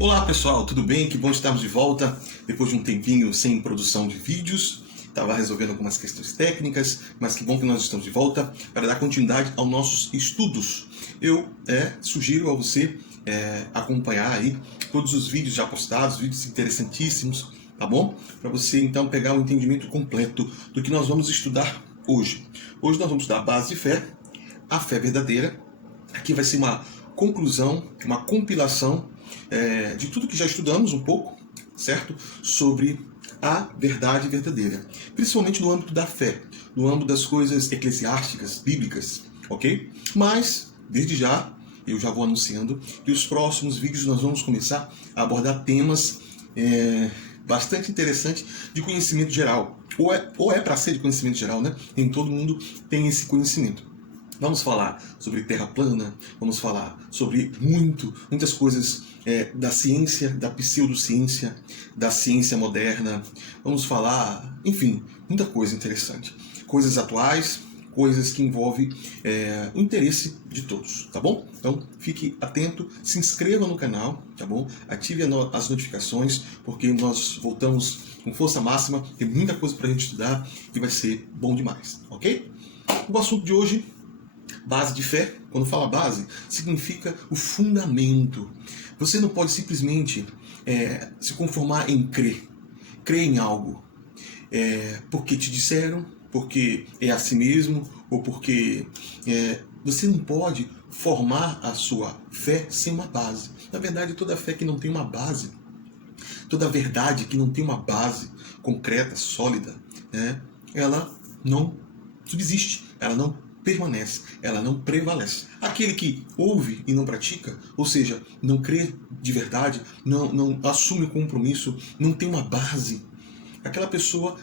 Olá pessoal, tudo bem? Que bom estarmos de volta depois de um tempinho sem produção de vídeos. Estava resolvendo algumas questões técnicas, mas que bom que nós estamos de volta para dar continuidade aos nossos estudos. Eu sugiro a você acompanhar aí todos os vídeos já postados, vídeos interessantíssimos, tá bom? Para você então pegar o entendimento completo do que nós vamos estudar hoje. Hoje nós vamos estudar a base de fé, a fé verdadeira. Aqui vai ser uma conclusão, uma compilação de tudo que já estudamos um pouco, certo? Sobre a verdade verdadeira. Principalmente no âmbito da fé, no âmbito das coisas eclesiásticas, bíblicas, ok? Mas, desde já, eu já vou anunciando que os próximos vídeos nós vamos começar a abordar temas bastante interessantes de conhecimento geral. Ou é para ser de conhecimento geral, né? Nem todo mundo tem esse conhecimento. Vamos falar sobre terra plana, vamos falar sobre muitas coisas da ciência, da pseudociência, da ciência moderna. Vamos falar, enfim, muita coisa interessante. Coisas atuais, coisas que envolvem o interesse de todos, tá bom? Então fique atento, se inscreva no canal, tá bom? Ative as notificações, porque nós voltamos com força máxima, tem muita coisa para a gente estudar e vai ser bom demais, ok? O assunto de hoje: base de fé. Quando fala base, significa o fundamento. Você não pode simplesmente se conformar em crer em algo porque te disseram, porque é assim mesmo, ou porque você não pode formar a sua fé sem uma base. Na verdade, toda fé que não tem uma base, toda verdade que não tem uma base concreta, sólida, ela não subsiste, ela não permanece, ela não prevalece. Aquele que ouve e não pratica, ou seja, não crê de verdade, não assume o compromisso, não tem uma base, aquela pessoa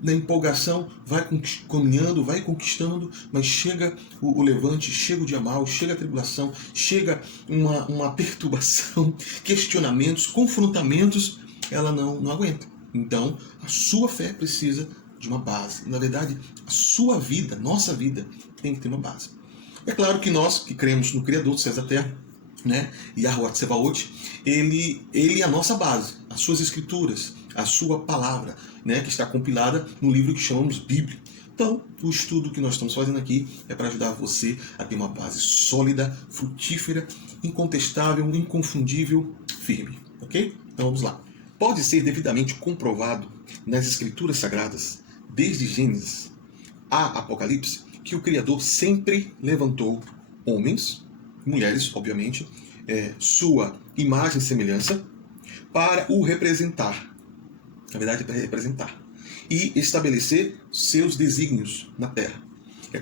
na empolgação vai caminhando, vai conquistando, mas chega o levante, chega o dia mal, chega a tribulação, chega uma perturbação, questionamentos, confrontamentos, ela não aguenta. Então a sua fé precisa de uma base. Na verdade, a sua vida, nossa vida, tem que ter uma base. É claro que nós, que cremos no Criador dos céus da terra, Yahweh Tsebaot, ele é a nossa base, as suas escrituras, a sua palavra, que está compilada no livro que chamamos Bíblia. Então, o estudo que nós estamos fazendo aqui é para ajudar você a ter uma base sólida, frutífera, incontestável, inconfundível, firme. Ok? Então vamos lá. Pode ser devidamente comprovado nas escrituras sagradas, desde Gênesis a Apocalipse, que o Criador sempre levantou homens, mulheres, obviamente, sua imagem e semelhança, para o representar. Na verdade, para representar. E estabelecer seus desígnios na terra.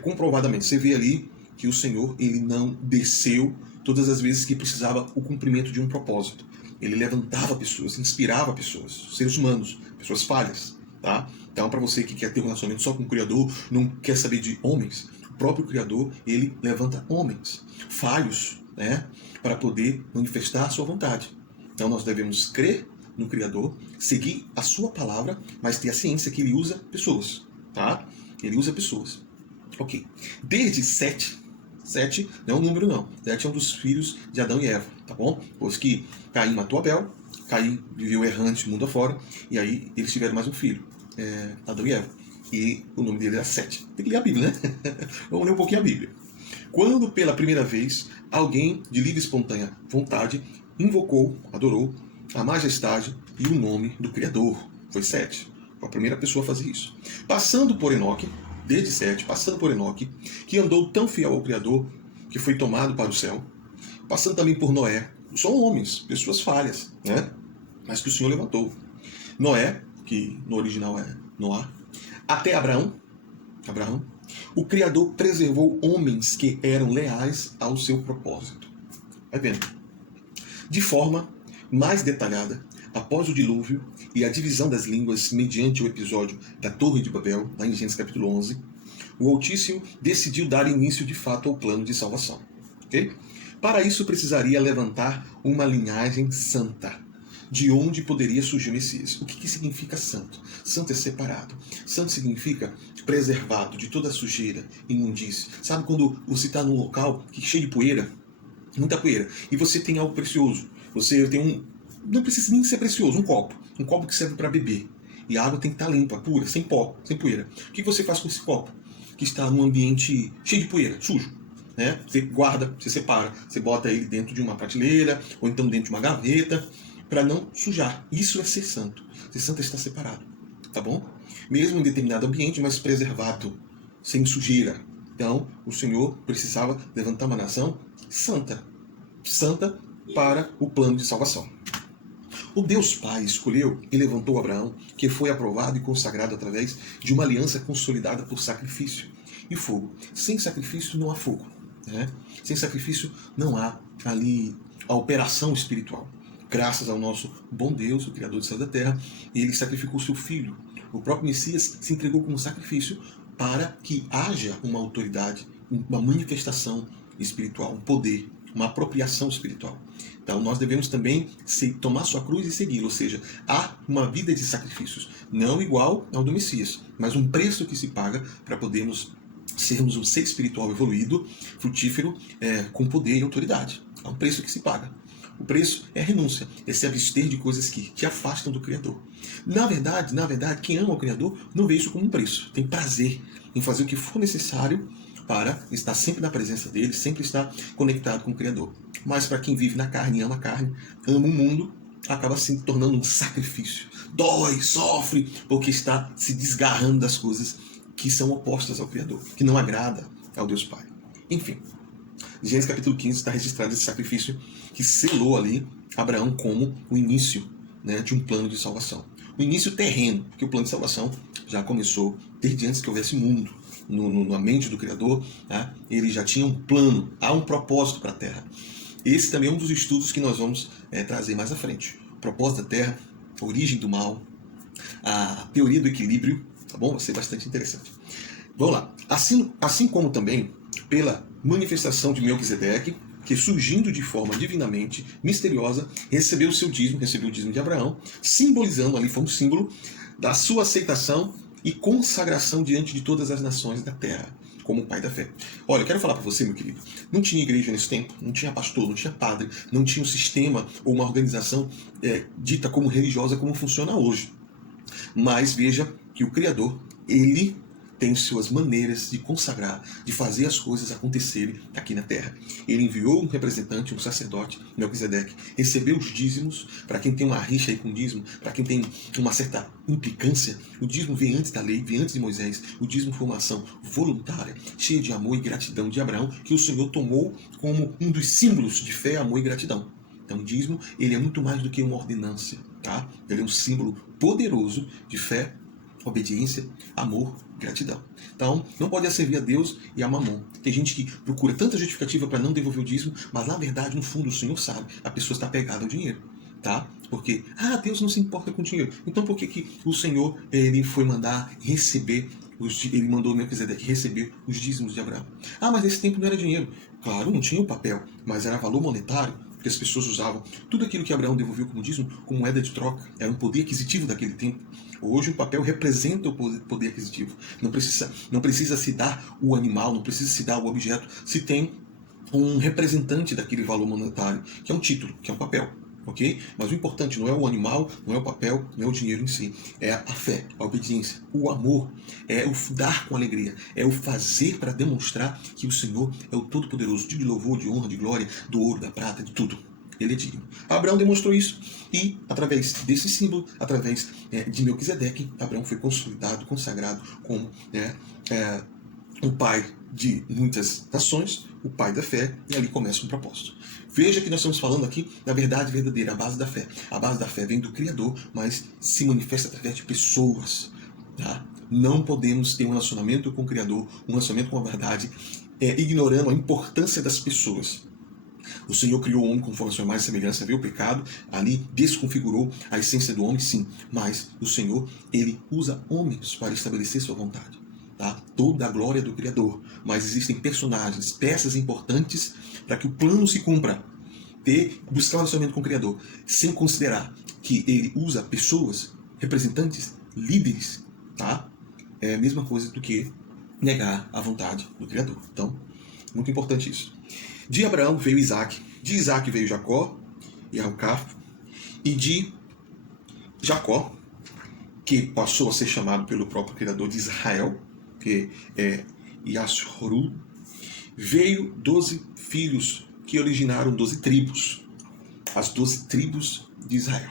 Comprovadamente, você vê ali que o Senhor ele não desceu todas as vezes que precisava o cumprimento de um propósito. Ele levantava pessoas, inspirava pessoas, seres humanos, pessoas falhas. Tá? Então, para você que quer ter um relacionamento só com o Criador, não quer saber de homens, o próprio Criador, ele levanta homens falhos, para poder manifestar a sua vontade. Então, nós devemos crer no Criador, seguir a sua palavra, mas ter a ciência que ele usa pessoas. Tá? Ele usa pessoas. Ok. Desde Sete não é um número não. Sete é um dos filhos de Adão e Eva, tá bom? Pois que Caim matou Abel, Caim viveu errante mundo afora, e aí eles tiveram mais um filho, Adão e Eva. E o nome dele era Sete. Tem que ler a Bíblia, né? Vamos ler um pouquinho a Bíblia. Quando pela primeira vez alguém de livre e espontânea vontade invocou, adorou a majestade e o nome do Criador, foi Sete. Foi a primeira pessoa a fazer isso. Passando por Enoque, desde Sete, passando por Enoque, que andou tão fiel ao Criador que foi tomado para o céu, passando também por Noé. São homens, pessoas falhas, mas que o Senhor levantou. Noé, que no original é Noá, até Abraão, o Criador preservou homens que eram leais ao seu propósito. Vai vendo? De forma mais detalhada, após o dilúvio e a divisão das línguas mediante o episódio da Torre de Babel, lá em Gênesis capítulo 11, o Altíssimo decidiu dar início de fato ao plano de salvação. Okay? Para isso precisaria levantar uma linhagem santa, de onde poderia surgir o Messias. O que significa santo? Santo é separado. Santo significa preservado de toda sujeira, imundície. Sabe quando você está num local que cheio de poeira, muita poeira, e você tem algo precioso, você tem não precisa nem ser precioso, um copo que serve para beber. E a água tem que estar limpa, pura, sem pó, sem poeira. O que você faz com esse copo que está num ambiente cheio de poeira, sujo? Né? Você guarda, você separa, você bota ele dentro de uma prateleira ou então dentro de uma gaveta para não sujar. Isso é ser santo. Ser santo é estar separado, tá bom? Mesmo em determinado ambiente, mas preservado, sem sujeira. Então, o Senhor precisava levantar uma nação santa, santa para o plano de salvação. O Deus Pai escolheu e levantou Abraão, que foi aprovado e consagrado através de uma aliança consolidada por sacrifício e fogo. Sem sacrifício não há fogo, né? Sem sacrifício não há ali a operação espiritual. Graças ao nosso bom Deus, o Criador do céu e da terra, ele sacrificou seu Filho. O próprio Messias se entregou como sacrifício para que haja uma autoridade, uma manifestação espiritual, um poder, uma apropriação espiritual. Então nós devemos também tomar sua cruz e segui-lo, ou seja, há uma vida de sacrifícios, não igual ao do Messias, mas um preço que se paga para podermos sermos um ser espiritual evoluído, frutífero, com poder e autoridade. Há um preço que se paga. O preço é a renúncia, é se abster de coisas que te afastam do Criador. Na verdade, quem ama o Criador não vê isso como um preço. Tem prazer em fazer o que for necessário para estar sempre na presença dele, sempre estar conectado com o Criador. Mas para quem vive na carne, ama o mundo, acaba se tornando um sacrifício. Dói, sofre, porque está se desgarrando das coisas que são opostas ao Criador, que não agrada ao Deus Pai. Enfim, Gênesis capítulo 15 está registrado esse sacrifício que selou ali Abraão como o início, né, de um plano de salvação. O início terreno, porque o plano de salvação já começou desde antes que houvesse mundo. Na mente do Criador, né, ele já tinha um plano, há um propósito para a Terra. Esse também é um dos estudos que nós vamos trazer mais à frente. O propósito da Terra, a origem do mal, a teoria do equilíbrio, tá bom? Vai ser bastante interessante. Vamos lá. Assim como também pela manifestação de Melquisedeque, que surgindo de forma divinamente misteriosa, recebeu o seu dízimo, recebeu o dízimo de Abraão, simbolizando ali, foi um símbolo da sua aceitação e consagração diante de todas as nações da terra, como o pai da fé. Olha, eu quero falar para você, meu querido, não tinha igreja nesse tempo, não tinha pastor, não tinha padre, não tinha um sistema ou uma organização dita como religiosa como funciona hoje. Mas veja que o Criador, ele tem suas maneiras de consagrar, de fazer as coisas acontecerem aqui na terra. Ele enviou um representante, um sacerdote, Melquisedeque, recebeu os dízimos. Para quem tem uma rixa aí com o dízimo, para quem tem uma certa implicância, o dízimo vem antes da lei, vem antes de Moisés. O dízimo foi uma ação voluntária, cheia de amor e gratidão de Abraão, que o Senhor tomou como um dos símbolos de fé, amor e gratidão. Então o dízimo, ele é muito mais do que uma ordenância, tá? Ele é um símbolo poderoso de fé, obediência, amor, gratidão. Então, não pode servir a Deus e a mamon. Tem gente que procura tanta justificativa para não devolver o dízimo, mas na verdade, no fundo, o Senhor sabe, a pessoa está pegada ao dinheiro, tá? Porque, Deus não se importa com o dinheiro. Então, por que o Senhor ele foi mandar receber, ele mandou Melquisedeque receber os dízimos de Abraão? Mas nesse tempo não era dinheiro. Claro, não tinha o papel, mas era valor monetário, porque as pessoas usavam tudo aquilo que Abraão devolveu como dízimo como moeda de troca. Era um poder aquisitivo daquele tempo. Hoje o papel representa o poder aquisitivo. Não precisa se dar o animal, não precisa se dar o objeto, se tem um representante daquele valor monetário, que é um título, que é um papel. Okay? Mas o importante não é o animal, não é o papel, não é o dinheiro em si. É a fé, a obediência, o amor, é o dar com alegria, é o fazer para demonstrar que o Senhor é o Todo-Poderoso, de louvor, de honra, de glória, do ouro, da prata, de tudo. Ele é digno. Abraão demonstrou isso e, através desse símbolo, através de Melquisedeque, Abraão foi consolidado, consagrado como o pai de muitas nações, o pai da fé, e ali começa um propósito. Veja que nós estamos falando aqui da verdade verdadeira, a base da fé. A base da fé vem do Criador, mas se manifesta através de pessoas. Tá? Não podemos ter um relacionamento com o Criador, um relacionamento com a verdade, ignorando a importância das pessoas. O Senhor criou o homem conforme a sua imagem e semelhança, viu o pecado, ali desconfigurou a essência do homem, sim, mas o Senhor, ele usa homens para estabelecer sua vontade. Tá? Toda a glória do Criador, mas existem personagens, peças importantes para que o plano se cumpra. Buscar um relacionamento com o Criador, sem considerar que ele usa pessoas, representantes, líderes, tá? É a mesma coisa do que negar a vontade do Criador. Então, muito importante isso. De Abraão veio Isaac, de Isaac veio Jacó e Raucaf, e de Jacó, que passou a ser chamado pelo próprio Criador de Israel, que é Yashru, veio 12 filhos que originaram 12 tribos, as 12 tribos de Israel.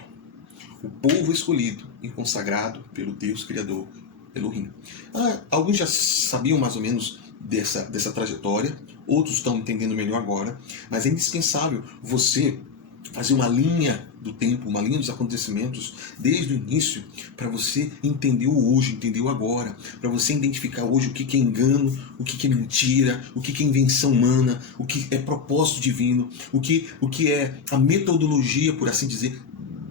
O povo escolhido e consagrado pelo Deus Criador, Elohim. Alguns já sabiam mais ou menos dessa trajetória, outros estão entendendo melhor agora, mas é indispensável você fazer uma linha do tempo, uma linha dos acontecimentos desde o início, para você entender o hoje, entender o agora, para você identificar hoje o que é engano, o que é mentira, o que é invenção humana, o que é propósito divino, o que é a metodologia, por assim dizer,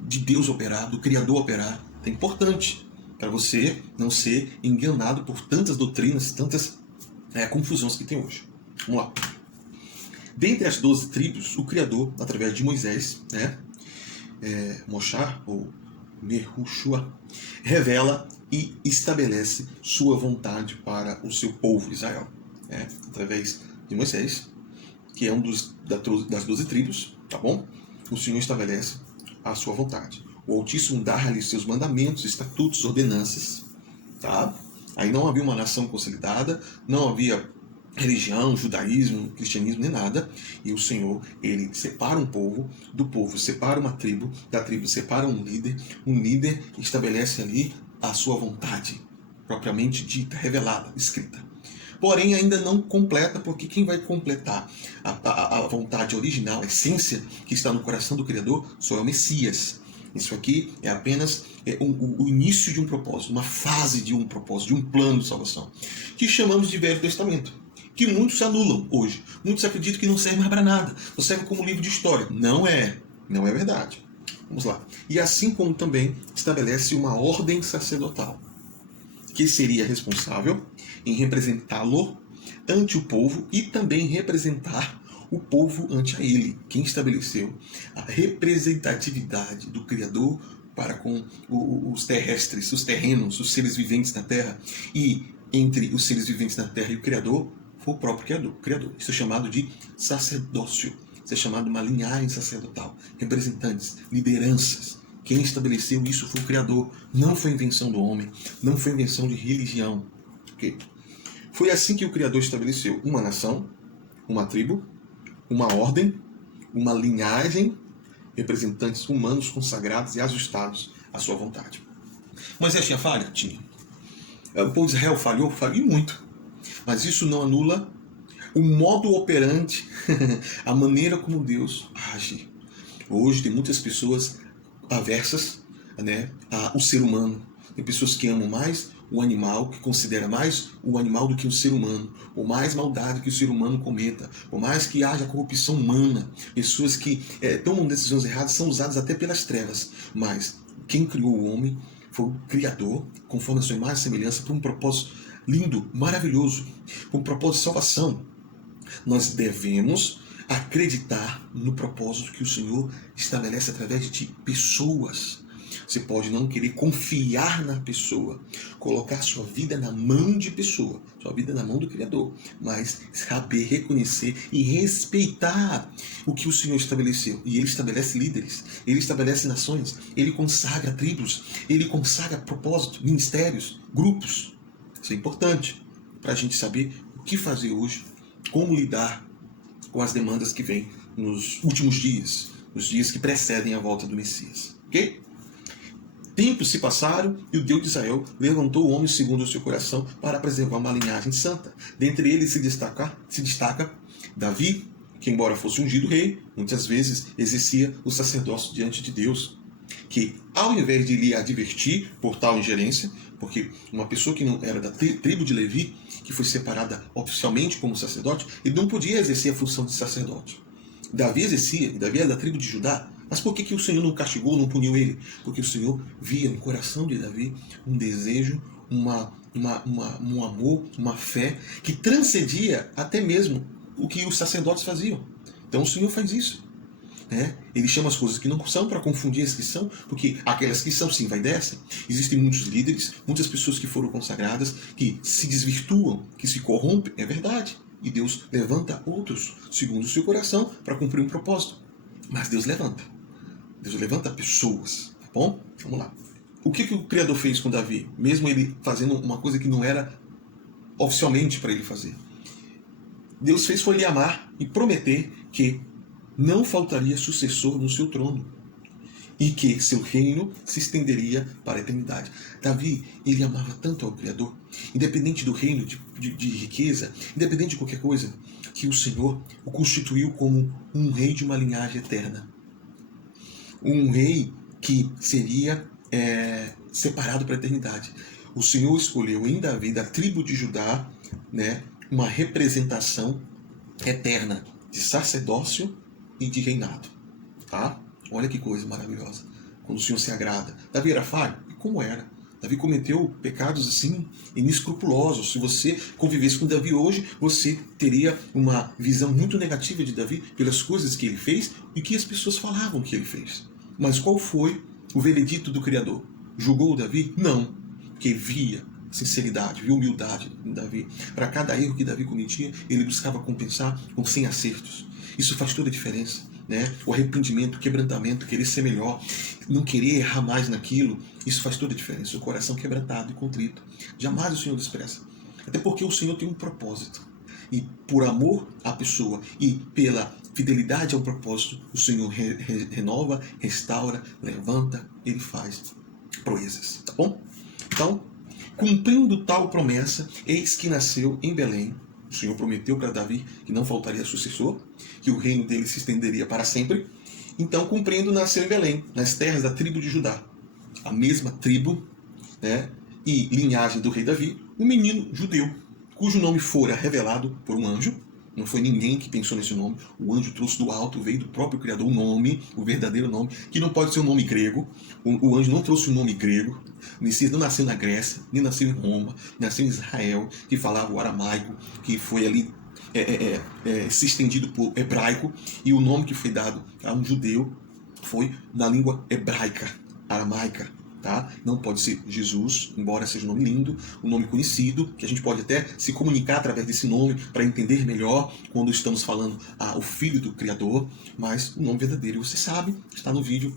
de Deus operar, do Criador operar. É importante para você não ser enganado por tantas doutrinas, tantas confusões que tem hoje. Vamos lá. Dentre as 12 tribos, o Criador, através de Moisés, Moshá, ou Mehushua, revela e estabelece sua vontade para o seu povo Israel. Através de Moisés, que é um das 12 tribos, tá bom? O Senhor estabelece a sua vontade. O Altíssimo dá-lhe seus mandamentos, estatutos, ordenanças. Tá? Aí não havia uma nação consolidada, não havia religião, judaísmo, cristianismo, nem nada. E o Senhor, ele separa um povo, do povo separa uma tribo, da tribo separa um líder estabelece ali a sua vontade, propriamente dita, revelada, escrita. Porém, ainda não completa, porque quem vai completar a vontade original, a essência que está no coração do Criador, só é o Messias. Isso aqui é apenas o início de um propósito, uma fase de um propósito, de um plano de salvação, que chamamos de Velho Testamento, que muitos anulam hoje. Muitos acreditam que não serve mais para nada, não serve como livro de história. Não é verdade. Vamos lá. E assim como também estabelece uma ordem sacerdotal, que seria responsável em representá-lo ante o povo e também representar o povo ante a ele. Quem estabeleceu a representatividade do Criador para com os terrestres, os terrenos, os seres viventes na Terra, e entre os seres viventes na Terra e o Criador, foi o próprio Criador. Isso é chamado de sacerdócio. Isso é chamado de uma linhagem sacerdotal. Representantes, lideranças. Quem estabeleceu isso foi o Criador. Não foi invenção do homem. Não foi invenção de religião. Okay? Foi assim que o Criador estabeleceu uma nação, uma tribo, uma ordem, uma linhagem, representantes humanos consagrados e ajustados à sua vontade. Moisés tinha falha? Tinha. O povo de Israel falhou e muito. Mas isso não anula o modo operante, a maneira como Deus age. Hoje tem muitas pessoas aversas, ao ser humano. Tem pessoas que amam mais o animal, que considera mais o animal do que o ser humano, ou mais maldade que o ser humano cometa, ou mais que haja corrupção humana. Pessoas que tomam decisões erradas são usadas até pelas trevas. Mas quem criou o homem foi o Criador, conforme a sua imagem e semelhança, por um propósito lindo, maravilhoso, com um propósito de salvação. Nós devemos acreditar no propósito que o Senhor estabelece através de pessoas. Você pode não querer confiar na pessoa, colocar sua vida na mão de pessoa, sua vida na mão do Criador, mas saber reconhecer e respeitar o que o Senhor estabeleceu. E Ele estabelece líderes, Ele estabelece nações, Ele consagra tribos, Ele consagra propósitos, ministérios, grupos. Isso é importante para a gente saber o que fazer hoje, como lidar com as demandas que vêm nos últimos dias, nos dias que precedem a volta do Messias. Ok? Tempos se passaram e o Deus de Israel levantou o homem segundo o seu coração para preservar uma linhagem santa. Dentre eles se destaca Davi, que embora fosse ungido rei, muitas vezes exercia o sacerdócio diante de Deus, que ao invés de lhe advertir por tal ingerência, porque uma pessoa que não era da tribo de Levi, que foi separada oficialmente como sacerdote, ele não podia exercer a função de sacerdote. Davi exercia, Davi era da tribo de Judá. Mas por que o Senhor não castigou, não puniu ele? Porque o Senhor via no coração de Davi um desejo, um amor, uma fé que transcendia até mesmo o que os sacerdotes faziam. Então o Senhor faz isso. Ele chama as coisas que não são para confundir as que são, porque aquelas que são sim vai dessa. Existem muitos líderes, muitas pessoas que foram consagradas, que se desvirtuam, que se corrompem, é verdade. E Deus levanta outros segundo o seu coração para cumprir um propósito. Mas Deus levanta. Deus levanta pessoas, tá bom? Vamos lá. O que o Criador fez com Davi? Mesmo ele fazendo uma coisa que não era oficialmente para ele fazer. Deus fez foi lhe amar e prometer que não faltaria sucessor no seu trono e que seu reino se estenderia para a eternidade. Davi, ele amava tanto ao Criador, independente do reino, de riqueza, independente de qualquer coisa, que o Senhor o constituiu como um rei de uma linhagem eterna. Um rei que seria separado para a eternidade. O Senhor escolheu em Davi, da tribo de Judá, né, uma representação eterna de sacerdócio e de reinado. Tá? Olha que coisa maravilhosa. Quando o Senhor se agrada. Davi era falho? E como era? Davi cometeu pecados assim inescrupulosos. Se você convivesse com Davi hoje, você teria uma visão muito negativa de Davi pelas coisas que ele fez e que as pessoas falavam que ele fez. Mas qual foi o veredito do Criador? Julgou Davi? Não. Porque via sinceridade, via humildade em Davi. Para cada erro que Davi cometia, ele buscava compensar com 100 acertos. Isso faz toda a diferença. Né? O arrependimento, o quebrantamento, querer ser melhor, não querer errar mais naquilo, isso faz toda a diferença. O coração quebrantado e contrito, jamais o Senhor despreza. Até porque o Senhor tem um propósito. E por amor à pessoa e pela fidelidade ao propósito, o Senhor renova, restaura, levanta, Ele faz proezas. Tá bom? Então, cumprindo tal promessa, eis que nasceu em Belém. O Senhor prometeu para Davi que não faltaria sucessor, que o reino dele se estenderia para sempre. Então, cumprindo, nasceu em Belém, nas terras da tribo de Judá. A mesma tribo, né, e linhagem do rei Davi, um menino judeu, cujo nome fora revelado por um anjo. Não foi ninguém que pensou nesse nome. O anjo trouxe do alto, veio do próprio Criador o nome, o verdadeiro nome, que não pode ser um nome grego. O anjo não trouxe um nome grego. O Messias não nasceu na Grécia, nem nasceu em Roma, nasceu em Israel, que falava o aramaico, que foi ali se estendido por hebraico, e o nome que foi dado a um judeu foi na língua hebraica, aramaica. Tá? Não pode ser Jesus, embora seja um nome lindo, um nome conhecido, que a gente pode até se comunicar através desse nome para entender melhor quando estamos falando o Filho do Criador, mas o nome verdadeiro, você sabe, está no vídeo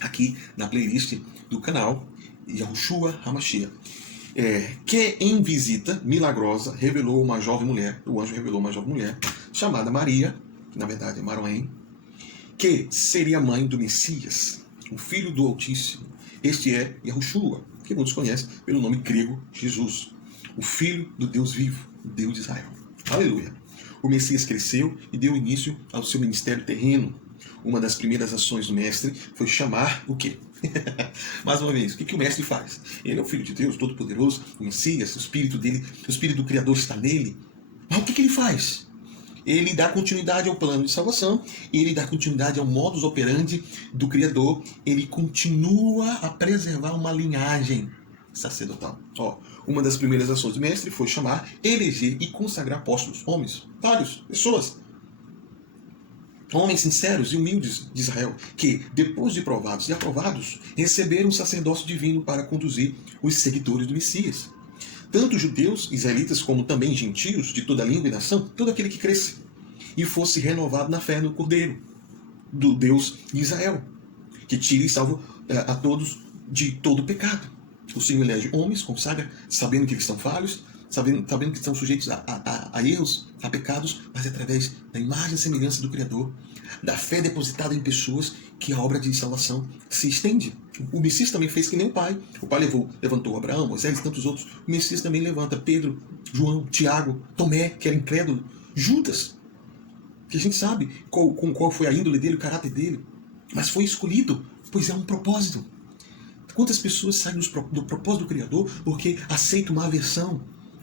aqui na playlist do canal, Yahushua HaMashiach. Que em visita milagrosa revelou uma jovem mulher, o anjo revelou uma jovem mulher, chamada Maria, que na verdade é Maroém, que seria mãe do Messias, o Filho do Altíssimo. Este é Yahushua, que muitos conhecem pelo nome grego Jesus, o Filho do Deus vivo, Deus de Israel. Aleluia! O Messias cresceu e deu início ao seu ministério terreno. Uma das primeiras ações do Mestre foi chamar o quê? Mais uma vez, o que o Mestre faz? Ele é o Filho de Deus, Todo-Poderoso, o Messias, o Espírito dele, o Espírito do Criador está nele. Mas o que ele faz? Ele dá continuidade ao plano de salvação, ele dá continuidade ao modus operandi do Criador, ele continua a preservar uma linhagem sacerdotal. Uma das primeiras ações do Mestre foi chamar, eleger e consagrar apóstolos, homens, vários, pessoas, homens sinceros e humildes de Israel, que, depois de provados e aprovados, receberam o sacerdócio divino para conduzir os seguidores do Messias. Tanto judeus, israelitas, como também gentios de toda língua e nação, todo aquele que cresce e fosse renovado na fé no Cordeiro, do Deus de Israel, que tire e salva a todos de todo pecado. O Senhor elege homens, consagra, sabendo que eles estão falhos, sabendo que estão sujeitos a erros, a pecados, mas através da imagem e semelhança do Criador, da fé depositada em pessoas, que a obra de salvação se estende. O Messias também fez que nem o Pai. O Pai levantou Abraão, Moisés e tantos outros. O Messias também levanta Pedro, João, Tiago, Tomé, que era incrédulo, Judas, que a gente sabe qual foi a índole dele, o caráter dele, mas foi escolhido, pois é um propósito. Quantas pessoas saem do propósito do Criador porque aceitam uma aversão,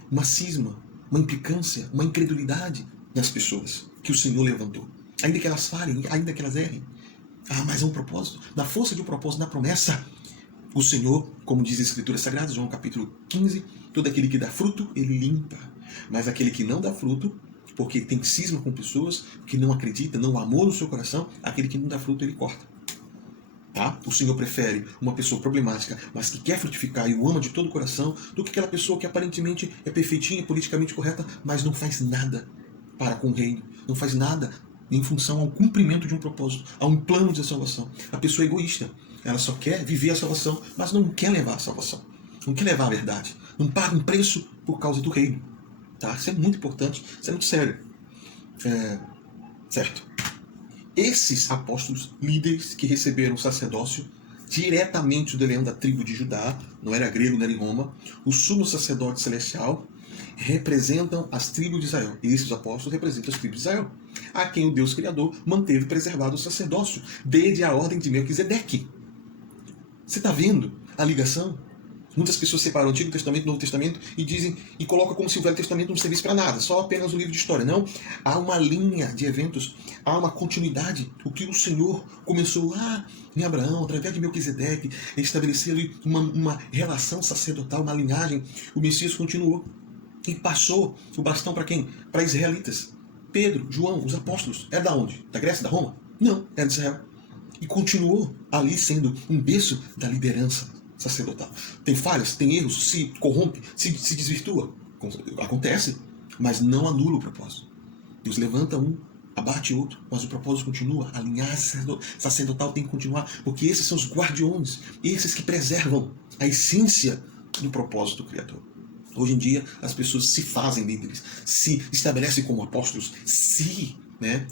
uma cisma, uma implicância, uma incredulidade nas pessoas que o Senhor levantou. Ainda que elas falhem, ainda que elas errem. Mas é um propósito. Na força de um propósito, na promessa, o Senhor, como diz a Escritura Sagrada, João capítulo 15, todo aquele que dá fruto, ele limpa. Mas aquele que não dá fruto, porque tem cisma com pessoas, que não acredita, não há amor no seu coração, aquele que não dá fruto, ele corta. Tá? O Senhor prefere uma pessoa problemática, mas que quer frutificar e o ama de todo o coração, do que aquela pessoa que aparentemente é perfeitinha, politicamente correta, mas não faz nada para com o reino, não faz nada em função ao cumprimento de um propósito, a um plano de salvação. A pessoa é egoísta, ela só quer viver a salvação, mas não quer levar a salvação, não quer levar a verdade, não paga um preço por causa do reino. Tá? Isso é muito importante, isso é muito sério. Certo? Esses apóstolos, líderes que receberam o sacerdócio diretamente do leão da tribo de Judá, não era grego, não era em Roma, o sumo sacerdote celestial, representam as tribos de Israel. E esses apóstolos representam as tribos de Israel, a quem o Deus Criador manteve preservado o sacerdócio, desde a ordem de Melquisedeque. Você está vendo a ligação? Muitas pessoas separam o Antigo Testamento do Novo Testamento e dizem e colocam como se o Velho Testamento não servisse para nada, só apenas um livro de história. Não, há uma linha de eventos, há uma continuidade. O que o Senhor começou lá em Abraão, através de Melquisedeque, estabelecer ali uma relação sacerdotal, uma linhagem. O Messias continuou e passou o bastão para quem? Para israelitas. Pedro, João, os apóstolos. É da onde? Da Grécia, da Roma? Não, é de Israel. E continuou ali sendo um berço da liderança sacerdotal. Tem falhas, tem erros, se corrompe, se desvirtua. Acontece, mas não anula o propósito. Deus levanta um, abate outro, mas o propósito continua. A linhagem sacerdotal tem que continuar, porque esses são os guardiões, esses que preservam a essência do propósito do Criador. Hoje em dia, as pessoas se fazem líderes, se estabelecem como apóstolos, se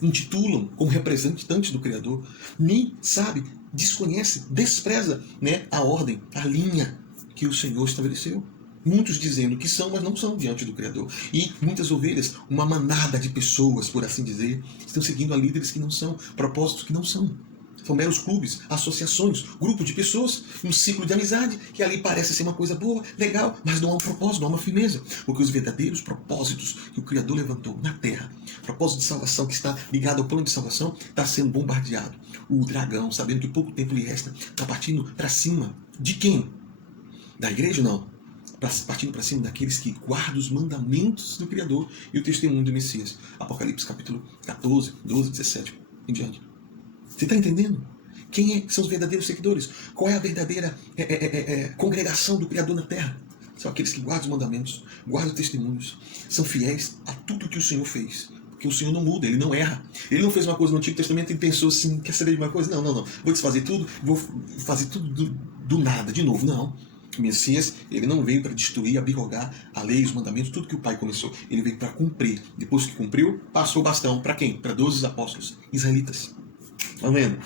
intitulam como representantes do Criador, nem sabe, desconhece, despreza a ordem, a linha que o Senhor estabeleceu. Muitos dizendo que são, mas não são diante do Criador. E muitas ovelhas, uma manada de pessoas, por assim dizer, estão seguindo a líderes que não são, propósitos que não são. São meros clubes, associações, grupos de pessoas, um ciclo de amizade, que ali parece ser uma coisa boa, legal, mas não há um propósito, não há uma firmeza. Porque os verdadeiros propósitos que o Criador levantou na terra, propósito de salvação que está ligado ao plano de salvação, está sendo bombardeado. O dragão, sabendo que pouco tempo lhe resta, está partindo para cima. De quem? Da igreja? Não. Partindo para cima daqueles que guardam os mandamentos do Criador e o testemunho do Messias. Apocalipse capítulo 14, 12, 17 em diante. Você está entendendo? Quem são os verdadeiros seguidores? Qual é a verdadeira congregação do Criador na terra? São aqueles que guardam os mandamentos, guardam os testemunhos, são fiéis a tudo que o Senhor fez. Porque o Senhor não muda, Ele não erra. Ele não fez uma coisa no Antigo Testamento e pensou assim, quer saber de uma coisa? Não. Vou desfazer tudo, vou fazer tudo do nada, de novo. Não. O Messias, ele não veio para destruir, abrogar a lei, os mandamentos, tudo que o Pai começou. Ele veio para cumprir. Depois que cumpriu, passou o bastão. Para quem? Para 12 apóstolos, israelitas. Está vendo?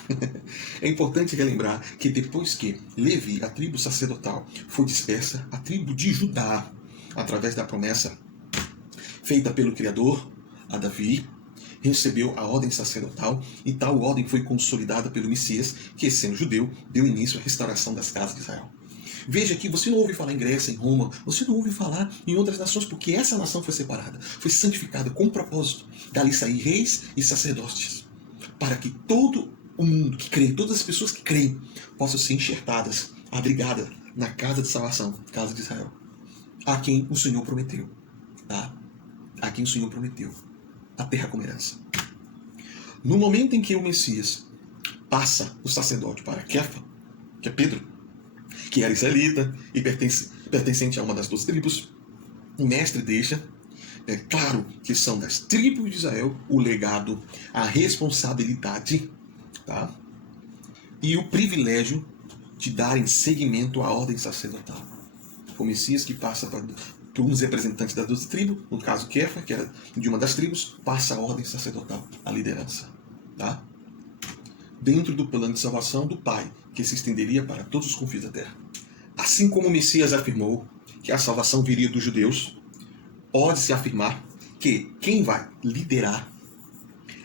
É importante relembrar que depois que Levi, a tribo sacerdotal, foi dispersa, a tribo de Judá, através da promessa feita pelo Criador a Davi, recebeu a ordem sacerdotal e tal ordem foi consolidada pelo Messias, que, sendo judeu, deu início à restauração das casas de Israel. Veja que você não ouve falar em Grécia, em Roma, você não ouve falar em outras nações, porque essa nação foi separada, foi santificada com o propósito dali sair reis e sacerdotes, para que todo o mundo que crê, todas as pessoas que creem, possam ser enxertadas, abrigadas na casa de salvação, casa de Israel, a quem o Senhor prometeu, tá? A quem o Senhor prometeu a terra como herança. No momento em que o Messias passa o sacerdote para Kefa, que é Pedro, que era israelita e pertencente a uma das 12 tribos, o mestre deixa claro que são das tribos de Israel o legado, a responsabilidade, tá? E o privilégio de darem seguimento à ordem sacerdotal. O Messias que passa por uns representantes das 12 tribos, no caso Kefa, que era de uma das tribos, passa a ordem sacerdotal, a liderança, tá? Dentro do plano de salvação do Pai, que se estenderia para todos os confins da terra. Assim como o Messias afirmou que a salvação viria dos judeus, pode-se afirmar que quem vai liderar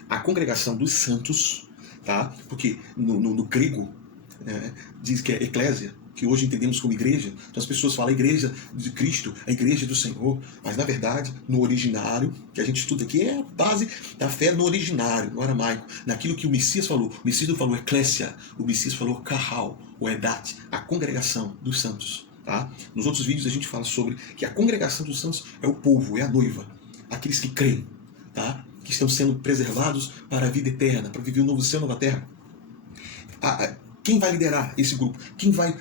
a congregação dos santos, tá? Porque no grego diz que é eclésia, que hoje entendemos como igreja. Então as pessoas falam a igreja de Cristo, a igreja do Senhor, mas na verdade, no originário, que a gente estuda aqui, é a base da fé no originário, no aramaico, naquilo que o Messias falou. O Messias não falou eclésia, o Messias falou kahal, o edat, a congregação dos santos. Tá? Nos outros vídeos a gente fala sobre que a congregação dos santos é o povo, é a noiva, aqueles que creem, tá? Que estão sendo preservados para a vida eterna, para viver um novo céu, nova terra. Quem vai liderar esse grupo? Quem vai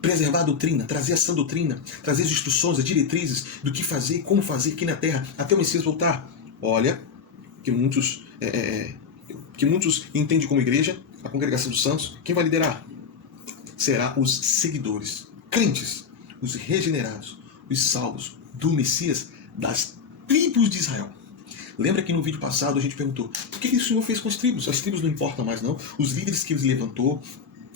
preservar a doutrina, trazer a sã doutrina, trazer as instruções, as diretrizes do que fazer, como fazer aqui na terra, até o Messias voltar? Olha, que muitos que muitos entendem como igreja, a congregação dos santos, quem vai liderar? Será os seguidores, crentes, os regenerados, os salvos do Messias das tribos de Israel. Lembra que no vídeo passado a gente perguntou o que o Senhor fez com as tribos? As tribos não importam mais não, os líderes que ele levantou,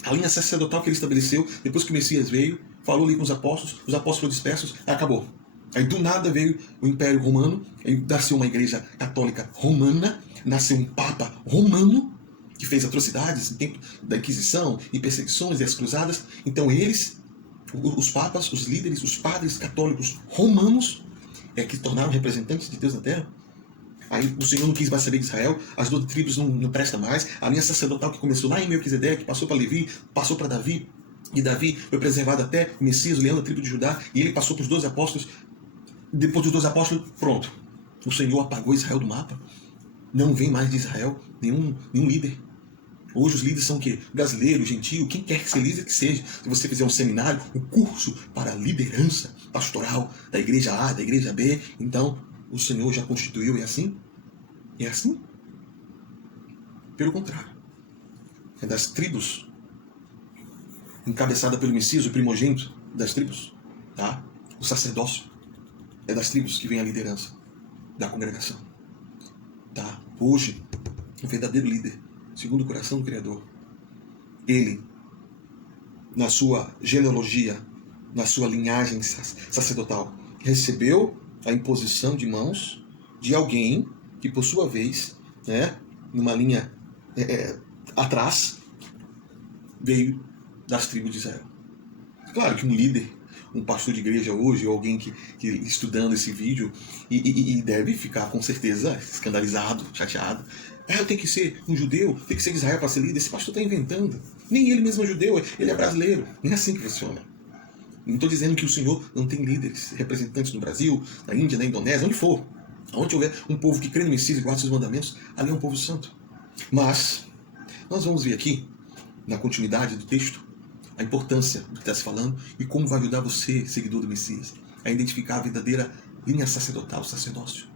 a linha sacerdotal que ele estabeleceu, depois que o Messias veio, falou ali com os apóstolos foram dispersos, acabou. Aí do nada veio o Império Romano, aí nasceu uma igreja católica romana, nasceu um Papa romano, que fez atrocidades no tempo da Inquisição e perseguições e as cruzadas. Então eles, os papas, os líderes, os padres católicos romanos, que se tornaram representantes de Deus na Terra. Aí o Senhor não quis mais saber de Israel, as 12 tribos não prestam mais, a linha sacerdotal que começou lá em Melquisedeque, passou para Levi, passou para Davi, e Davi foi preservado até o Messias, o leão da tribo de Judá, e ele passou para os 12 apóstolos. Depois dos 12 apóstolos, pronto. O Senhor apagou Israel do mapa. Não vem mais de Israel nenhum líder. Hoje os líderes são o quê? Brasileiro, gentio, quem quer que seja líder que seja. Se você fizer um seminário, um curso para liderança pastoral da igreja A, da igreja B, então o Senhor já constituiu. É assim? É assim? Pelo contrário. É das tribos, encabeçada pelo Messias, o primogênito das tribos, tá? O sacerdócio. É das tribos que vem a liderança da congregação. Tá? Hoje, o verdadeiro líder, segundo o coração do Criador, ele, na sua genealogia, na sua linhagem sacerdotal, recebeu a imposição de mãos de alguém que, por sua vez, numa linha atrás, veio das tribos de Israel. Claro que um líder, um pastor de igreja hoje, ou alguém que estudando esse vídeo, e deve ficar com certeza escandalizado, chateado. Eu tenho que ser um judeu, tem que ser de Israel para ser líder. Esse pastor está inventando. Nem ele mesmo é judeu, ele é brasileiro. Nem é assim que funciona. Não estou dizendo que o Senhor não tem líderes, representantes no Brasil, na Índia, na Indonésia, onde for. Onde houver um povo que crê no Messias e guarda seus mandamentos, ali é um povo santo. Mas nós vamos ver aqui, na continuidade do texto, a importância do que está se falando e como vai ajudar você, seguidor do Messias, a identificar a verdadeira linha sacerdotal, o sacerdócio,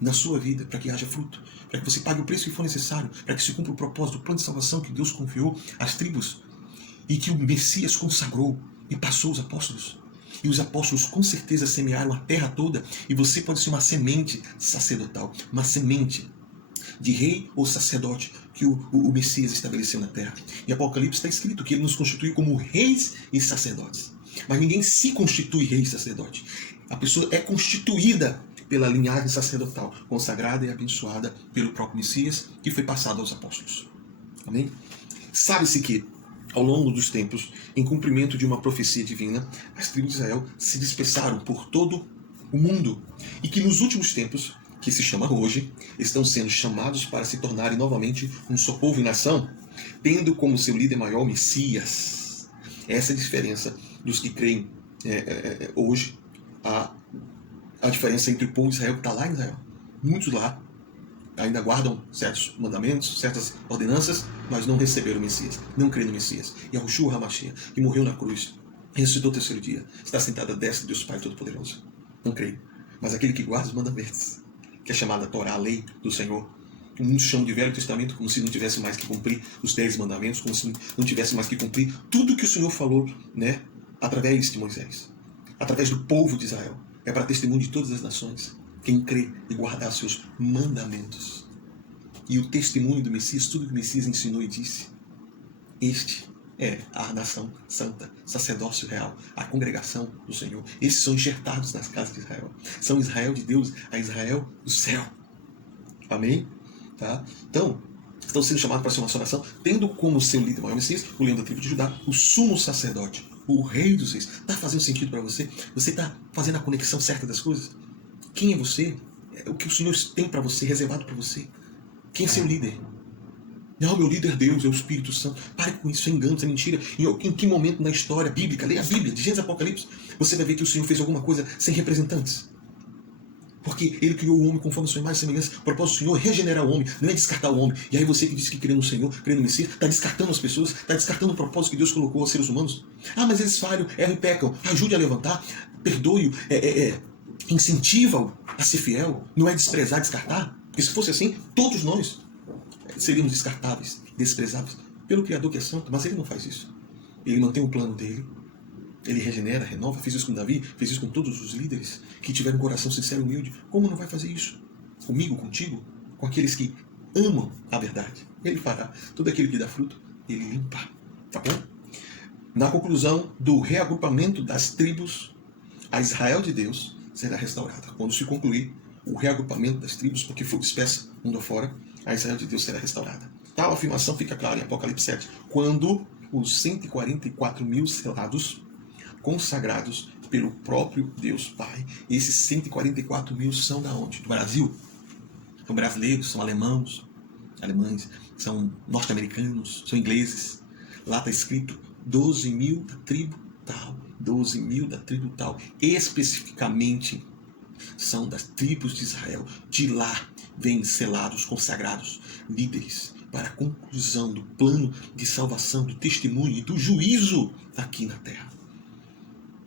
na sua vida, para que haja fruto, para que você pague o preço que for necessário, para que se cumpra o propósito, o plano de salvação que Deus confiou às tribos e que o Messias consagrou e passou os apóstolos. E os apóstolos com certeza semearam a terra toda, e você pode ser uma semente sacerdotal, uma semente de rei ou sacerdote que o Messias estabeleceu na terra. Em Apocalipse está escrito que ele nos constitui como reis e sacerdotes. Mas ninguém se constitui rei e sacerdote. A pessoa é constituída pela linhagem sacerdotal, consagrada e abençoada pelo próprio Messias, que foi passado aos apóstolos. Amém? Sabe-se que, ao longo dos tempos, em cumprimento de uma profecia divina, as tribos de Israel se dispersaram por todo o mundo. E que nos últimos tempos, que se chama hoje, estão sendo chamados para se tornarem novamente um só povo e nação, tendo como seu líder maior o Messias. Essa é a diferença dos que creem hoje, a diferença entre o povo de Israel que está lá em Israel. Muitos lá ainda guardam certos mandamentos, certas ordenanças, mas não receberam o Messias, não creem no Messias. E Yahushua HaMashiach, que morreu na cruz, ressuscitou o terceiro dia, está sentado à destra de Deus Pai Todo-Poderoso. Não creio. Mas aquele que guarda os mandamentos, que é chamada Torá, a lei do Senhor, que muitos chamam de Velho Testamento, como se não tivesse mais que cumprir os 10 mandamentos, como se não tivesse mais que cumprir tudo que o Senhor falou, através de Moisés, através do povo de Israel. É para testemunho de todas as nações, quem crê e guardar seus mandamentos. E o testemunho do Messias, tudo que o Messias ensinou e disse, este é a nação santa, sacerdócio real, a congregação do Senhor. Esses são enxertados nas casas de Israel. São Israel de Deus, a Israel do céu. Amém? Tá? Então, estão sendo chamados para ser uma só nação, tendo como seu líder maior Messias, o leão da tribo de Judá, o sumo sacerdote, o rei dos reis. Está fazendo sentido para você? Você está fazendo a conexão certa das coisas? Quem é você? O que o Senhor tem para você, reservado para você? Quem é seu líder? Não, meu líder é Deus, é o Espírito Santo. Pare com isso, é engano, isso é mentira. Em que momento na história bíblica, leia a Bíblia, de Gênesis a Apocalipse, você vai ver que o Senhor fez alguma coisa sem representantes. Porque Ele criou o homem conforme a sua imagem e semelhança. O propósito do Senhor é regenerar o homem, não é descartar o homem. E aí você que diz que crê no Senhor, crê no Messias, está descartando as pessoas, está descartando o propósito que Deus colocou aos seres humanos. Ah, mas eles falham, erram e pecam. Ajude a levantar, perdoe-o, incentiva-o a ser fiel. Não é desprezar, descartar. Porque se fosse assim, todos nós seríamos descartáveis, desprezáveis pelo Criador que é santo, mas ele não faz isso. Ele mantém o plano dele, ele regenera, renova, fez isso com Davi, fez isso com todos os líderes que tiveram um coração sincero e humilde. Como não vai fazer isso? Comigo, contigo, com aqueles que amam a verdade. Ele fará tudo aquilo que dá fruto, ele limpa. Tá bom? Na conclusão do reagrupamento das tribos, a Israel de Deus será restaurada. Quando se concluir o reagrupamento das tribos, porque foi dispersa mundo afora, a Israel de Deus será restaurada. Tal afirmação fica clara em Apocalipse 7, quando os 144 mil selados, consagrados pelo próprio Deus Pai. E esses 144 mil são da onde? Do Brasil. São brasileiros, são alemães, são norte-americanos, são ingleses. Lá está escrito 12 mil da tribo tal, 12 mil da tribo tal. Especificamente são das tribos de Israel. De lá vêm selados, consagrados, líderes para a conclusão do plano de salvação, do testemunho e do juízo aqui na terra.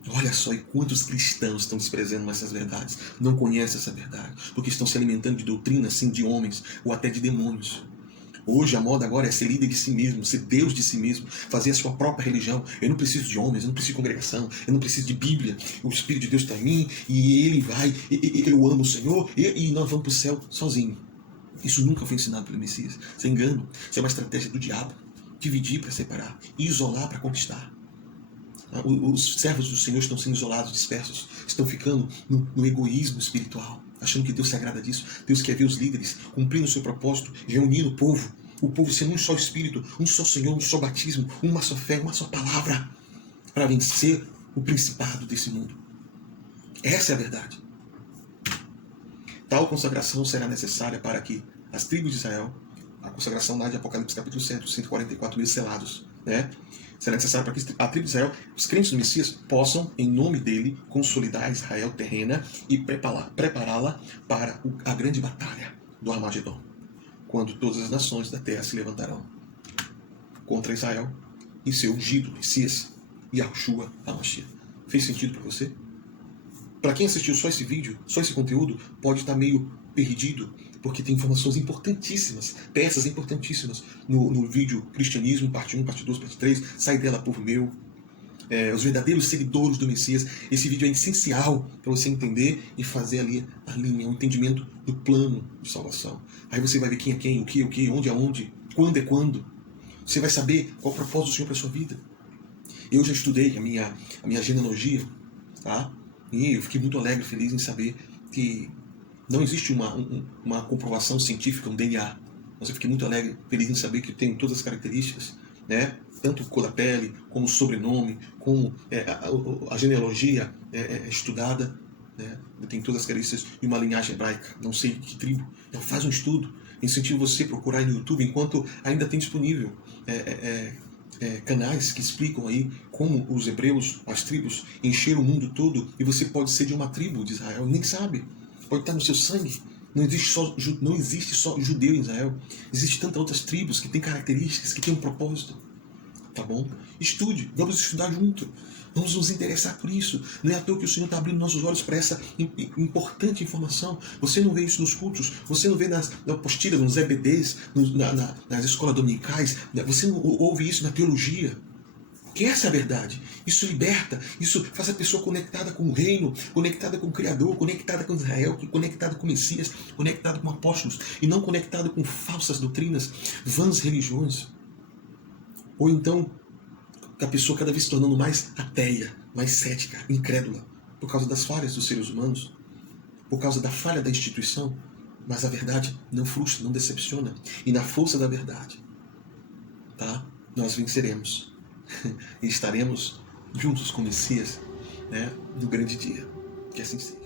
Olha só, e quantos cristãos estão desprezando essas verdades, não conhecem essa verdade, porque estão se alimentando de doutrina, assim, de homens, ou até de demônios. Hoje a moda agora é ser líder de si mesmo, ser Deus de si mesmo, fazer a sua própria religião. Eu não preciso de homens, eu não preciso de congregação, eu não preciso de Bíblia. O Espírito de Deus está em mim e ele vai, eu amo o Senhor e nós vamos para o céu sozinho. Isso nunca foi ensinado pelo Messias. Isso é engano, isso é uma estratégia do diabo. Dividir para separar, isolar para conquistar. Os servos do Senhor estão sendo isolados, dispersos, estão ficando no egoísmo espiritual, achando que Deus se agrada disso. Deus quer ver os líderes cumprindo o seu propósito, reunindo o povo sendo um só Espírito, um só Senhor, um só batismo, uma só fé, uma só palavra, para vencer o principado desse mundo. Essa é a verdade. Tal consagração será necessária para que as tribos de Israel, a consagração lá de Apocalipse capítulo 100, 144 mil selados, né? Será necessário para que a tribo de Israel, os crentes do Messias, possam, em nome dele, consolidar Israel terrena e prepará-la para a grande batalha do Armagedon, quando todas as nações da terra se levantarão contra Israel e seu ungido Messias, Yahushua HaMashiach. Fez sentido para você? Para quem assistiu só esse vídeo, só esse conteúdo, pode estar meio perdido, porque tem informações importantíssimas, peças importantíssimas no vídeo Cristianismo, parte 1, parte 2, parte 3, Sai dela, povo meu, os verdadeiros seguidores do Messias. Esse vídeo é essencial para você entender e fazer ali a linha, o entendimento do plano de salvação. Aí você vai ver quem é quem, o que, onde é onde, quando é quando. Você vai saber qual o propósito do Senhor para a sua vida. Eu já estudei a minha genealogia, tá? E eu fiquei muito alegre, feliz em saber que não existe uma comprovação científica, um DNA. Mas eu fiquei muito alegre, feliz em saber que tem todas as características, né? Tanto cor da pele, como o sobrenome, como a genealogia estudada, né? Tem todas as características de uma linhagem hebraica, não sei que tribo. Então faz um estudo, incentivo você a procurar aí no YouTube, enquanto ainda tem disponível canais que explicam aí como os hebreus, as tribos, encheram o mundo todo, e você pode ser de uma tribo de Israel, nem sabe. Pode estar no seu sangue. Não existe só judeu em Israel. Existem tantas outras tribos que têm características, que têm um propósito. Tá bom? Estude. Vamos estudar junto. Vamos nos interessar por isso. Não é à toa que o Senhor está abrindo nossos olhos para essa importante informação. Você não vê isso nos cultos. Você não vê na apostila, nos EBDs, nas escolas dominicais. Você não ouve isso na teologia. Que essa é a verdade. Isso liberta, isso faz a pessoa conectada com o reino, conectada com o Criador, conectada com Israel, conectada com o Messias, conectada com apóstolos, e não conectada com falsas doutrinas, vãs religiões. Ou então, a pessoa cada vez se tornando mais ateia, mais cética, incrédula, por causa das falhas dos seres humanos, por causa da falha da instituição. Mas a verdade não frustra, não decepciona. E na força da verdade, tá? Nós venceremos. E estaremos juntos com o Messias, né, no grande dia. Que assim seja.